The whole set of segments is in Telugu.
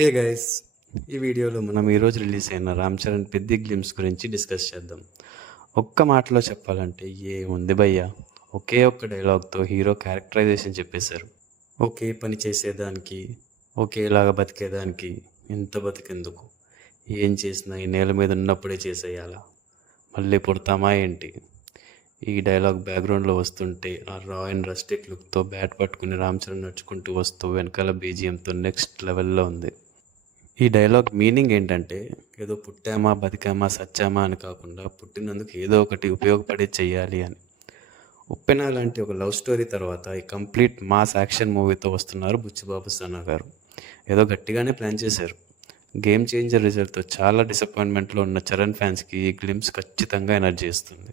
హే గైస్, ఈ వీడియోలో మనం ఈరోజు రిలీజ్ అయిన రామ్ చరణ్ పెద్ది గ్లిమ్స్ గురించి డిస్కస్ చేద్దాం. ఒక్క మాటలో చెప్పాలంటే ఏముంది భయ్యా, ఒకే ఒక్క డైలాగ్తో హీరో క్యారెక్టరైజేషన్ చెప్పేశారు. ఒకే పని చేసేదానికి, ఒకేలాగా బతికేదానికి ఇంత బతికెందుకు? ఏం చేసినా ఈ నేల మీద ఉన్నప్పుడే చేసేయాలా? మళ్ళీ పుడతామా ఏంటి? ఈ డైలాగ్ బ్యాక్గ్రౌండ్లో వస్తుంటే ఆ రా అండ్ రస్టిక్ లుక్తో బ్యాట్ పట్టుకుని రామ్ చరణ్ నడుచుకుంటూ వస్తూ వెనకాల బీజిఎంతో నెక్స్ట్ లెవెల్లో ఉంది. ఈ డైలాగ్ మీనింగ్ ఏంటంటే, ఏదో పుట్టామా బతికామా సచ్చామా అని కాకుండా పుట్టినందుకు ఏదో ఒకటి ఉపయోగపడే చెయ్యాలి అని. ఉప్పెన లాంటి ఒక లవ్ స్టోరీ తర్వాత ఈ కంప్లీట్ మాస్ యాక్షన్ మూవీతో వస్తున్నారు బుచ్చిబాబు సన్నా గారు. ఏదో గట్టిగానే ప్లాన్ చేశారు. గేమ్ చేంజర్ రిజల్ట్తో చాలా డిసప్పాయింట్మెంట్లో ఉన్న చరణ్ ఫ్యాన్స్కి ఈ గ్లిమ్స్ ఖచ్చితంగా ఎనర్జీ ఇస్తుంది.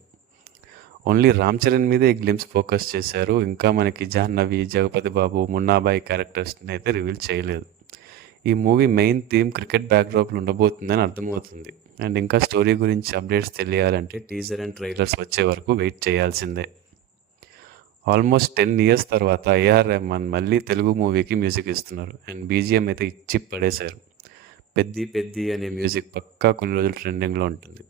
ఓన్లీ రామ్ చరణ్ మీదే ఈ గ్లిమ్స్ ఫోకస్ చేశారు. ఇంకా మనకి జాహ్నవి, జగపతి బాబు, మున్నాబాయి క్యారెక్టర్స్ని అయితే రివీల్ చేయలేదు. ఈ మూవీ మెయిన్ థీమ్ క్రికెట్ బ్యాక్డ్రాప్లో ఉండబోతుందని అర్థమవుతుంది. అండ్ ఇంకా స్టోరీ గురించి అప్డేట్స్ తెలియాలంటే టీజర్ అండ్ ట్రైలర్స్ వచ్చే వరకు వెయిట్ చేయాల్సిందే. ఆల్మోస్ట్ 10 years తర్వాత ఏఆర్ రెహమాన్ మళ్ళీ తెలుగు మూవీకి మ్యూజిక్ ఇస్తున్నారు. అండ్ బీజిఎం అయితే ఇచ్చి పడేశారు. పెద్ది పెద్ది అనే మ్యూజిక్ పక్కా కొన్ని రోజులు ట్రెండింగ్లో ఉంటుంది.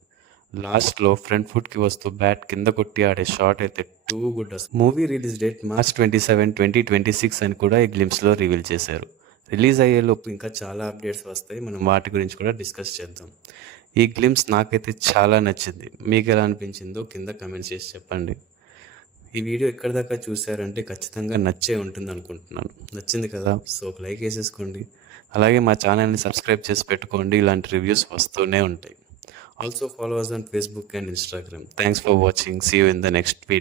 లాస్ట్లో ఫ్రంట్ ఫుట్కి వస్తూ బ్యాట్ కింద కొట్టి ఆడే షాట్ అయితే too good. Movie release date March 27, 2026 అని కూడా ఈ గ్లిమ్స్లో రివీల్ చేశారు. రిలీజ్ అయ్యేలోపు ఇంకా చాలా అప్డేట్స్ వస్తాయి. మనం వాటి గురించి కూడా డిస్కస్ చేద్దాం. ఈ గ్లిమ్స్ నాకైతే చాలా నచ్చింది. మీకు ఎలా అనిపించిందో కింద కమెంట్స్ చేసి చెప్పండి. ఈ వీడియో ఎక్కడి దాకా చూసారంటే ఖచ్చితంగా నచ్చే ఉంటుంది అనుకుంటున్నాను. నచ్చింది కదా, సో ఒక లైక్ వేసేసుకోండి. అలాగే మా ఛానల్ని సబ్స్క్రైబ్ చేసి పెట్టుకోండి. ఇలాంటి రివ్యూస్ వస్తూనే ఉంటాయి. Also follow us on Facebook and Instagram. Thanks for watching. See you in the next video.